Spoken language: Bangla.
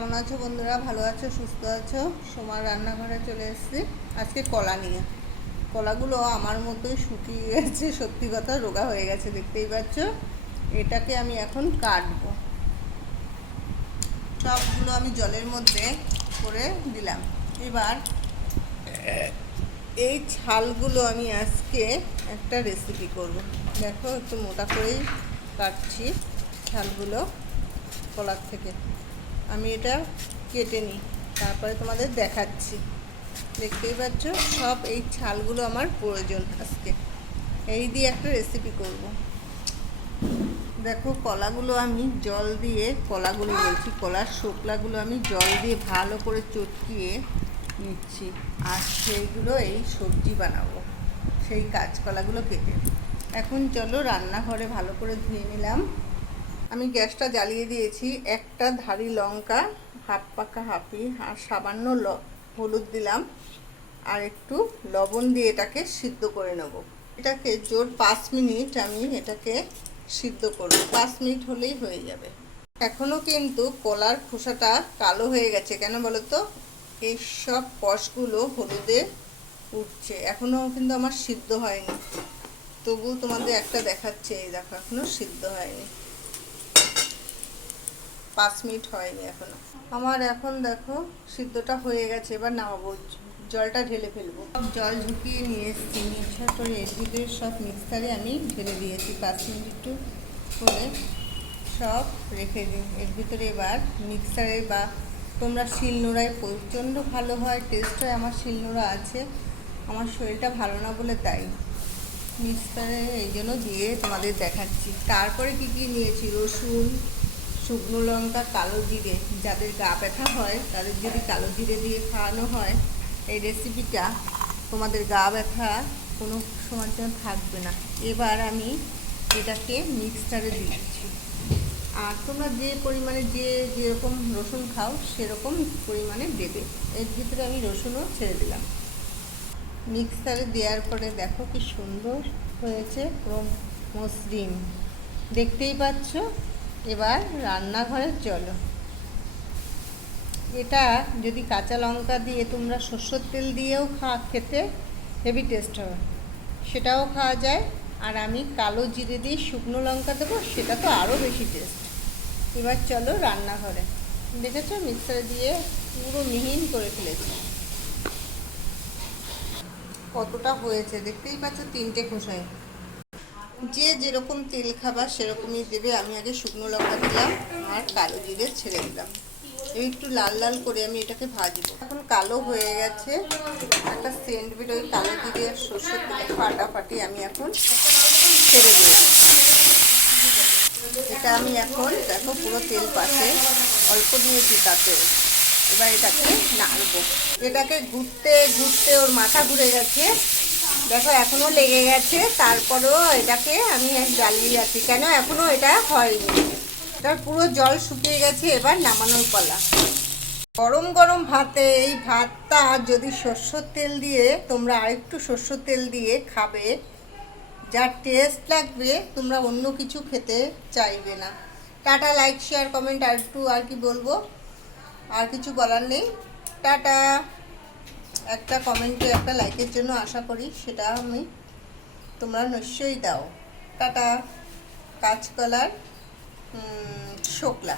কেমন আছো বন্ধুরা? ভালো আছো? সুস্থ আছো? সোমার রান্নাঘরে চলে এসেছি। আজকে কলা নিয়ে। কলাগুলো আমার মতোই শুকিয়ে গেছে, সত্যি কথা, রোগা হয়ে গেছে, দেখতেই পাচ্ছ। এটাকে আমি এখন কাটবো। সবগুলো আমি জলের মধ্যে করে দিলাম। এবার এই ছালগুলো আমি আজকে একটা রেসিপি করব। দেখো, একটু মোটা করেই কাটছি ছালগুলো কলার থেকে। আমি এটা কেটে নিই, তারপরে তোমাদের দেখাচ্ছি। দেখতেই পাচ্ছ, সব এই ছালগুলো আমার প্রয়োজন আজকে। এই দিয়ে একটা রেসিপি করব। দেখো, কলাগুলো আমি জল দিয়ে, কলাগুলো বলছি, কলার শোকলাগুলো আমি জল দিয়ে ভালো করে চটকিয়ে নিচ্ছি। আর সেইগুলো এই সবজি বানাবো, সেই কাঁচকলাগুলো কেটে। এখন চলো রান্নাঘরে ভালো করে ধুয়ে নিলাম। আমি গ্যাসটা জ্বালিয়ে দিয়েছি। একটা ধারি লঙ্কা, হাফ পাকা হাফি, আর সামান্য হলুদ দিলাম। আর একটু লবণ দিয়ে এটাকে সিদ্ধ করে নেব। এটাকে জোর পাঁচ মিনিট আমি এটাকে সিদ্ধ করব। পাঁচ মিনিট হলেই হয়ে যাবে। এখনও কিন্তু কলার খোসাটা কালো হয়ে গেছে। কেন বলো তো এই সব কষগুলো হলুদে উঠছে। এখনও কিন্তু আমার সিদ্ধ হয়নি। তবু তোমাদের একটা দেখাচ্ছে। এই দেখো এখনও সিদ্ধ হয়নি। পাঁচ মিনিট হয়নি এখনও। আমার এখন দেখো সিদ্ধটা হয়ে গেছে, এবার নামাবো। জলটা ঢেলে ফেলব। জল ঝুঁকিয়ে নিয়ে এসেছি। মিক্সার করে এর ভিতরে সব মিক্সারে আমি ঢেলে দিয়েছি। পাঁচ মিনিট একটু করে সব রেখে দিই। এর ভিতরে এবার মিক্সারে বা তোমরা শিলনোড়ায় প্রচণ্ড ভালো হয় টেস্ট হয়, আমার শিলনোড়া আছে। আমার শরীরটা ভালো না বলে তাই। মিক্সারে এই জন্য দিয়ে তোমাদের দেখাচ্ছি। তারপরে কি কি নিয়েছি? রসুন শুকনো লঙ্কা, কালো জিরে, যাদের গা ব্যথা হয়, তাদের যদি কালো জিরে দিয়ে খাওয়ানো হয়, এই রেসিপিটা তোমাদের গা ব্যথা কোনো সময় জন্য থাকবে না। এবার আমি এটাকে মিক্সচারে দিচ্ছি। আর তোমরা যে পরিমাণে যে যেরকম রসুন খাও, সেরকম পরিমাণে দেবে। এর ভিতরে আমি রসুনও ছেড়ে দিলাম। মিক্সারে দেওয়ার পরে দেখো কি সুন্দর হয়েছে পুরো মসৃণ। দেখতেই পাচ্ছ? এবার রান্নাঘরে চলো। এটা যদি কাঁচা লঙ্কা দিয়ে তোমরা সর্ষের তেল দিয়েও খা খেতে হেভি টেস্ট হবে। সেটাও খাওয়া যায়। আর আমি কালো জিরে দিয়ে শুকনো লঙ্কা দেবো, সেটা তো আরও বেশি টেস্ট। এবার চলো রান্নাঘরে। দেখেছ? মিক্সারে দিয়ে পুরো মিহিন করে ফেলেছি। কতটা হয়েছে? দেখতেই পাচ্ছ তিনটে খোসায়। যে যেরকম তেল খাবার সেরকমই দেবে, আমি আগে শুকনো লঙ্কা দিলাম, আর কালো জিরে ছেড়ে দিলাম। এই একটু লাল লাল করে আমি এটাকে ভাজবো। এখন কালো হয়ে গেছে, একটা সেন্ট বেরোয় কালো জিরে আর সর্ষের তেলে ফাটাফাটি আমি এখন ছেড়ে দিলাম এটা আমি এখন দেখো পুরো তেল পাশে অল্প দিয়েছি তাতে। এবার এটাকে নাড়বো। এটাকে ঘুরতে ঘুরতে ওর মাথা ঘুরে গেছে। দেখো, এখনও লেগে গেছে। তারপরেও এটাকে আমি জ্বালিয়ে যাচ্ছি। কেন? এখনও এটা হয়নি। এটার পুরো জল শুকিয়ে গেছে, এবার নামানোর পালা। গরম গরম ভাতে, এই ভাতটা যদি সর্ষের তেল দিয়ে, তোমরা আরেকটু সর্ষের তেল দিয়ে খাবে, যা টেস্ট লাগবে, তোমরা অন্য কিছু খেতে চাইবে না। টাটা লাইক শেয়ার কমেন্ট আর একটু আর কি বলব? আর কিছু বলার নেই। টাটা! একটা কমেন্টে একটা লাইকের জন্য আশা করি, সেটা আমি তোমরা নিশ্চয়ই দাও। টাটা, কাঁচকলার শোকলা।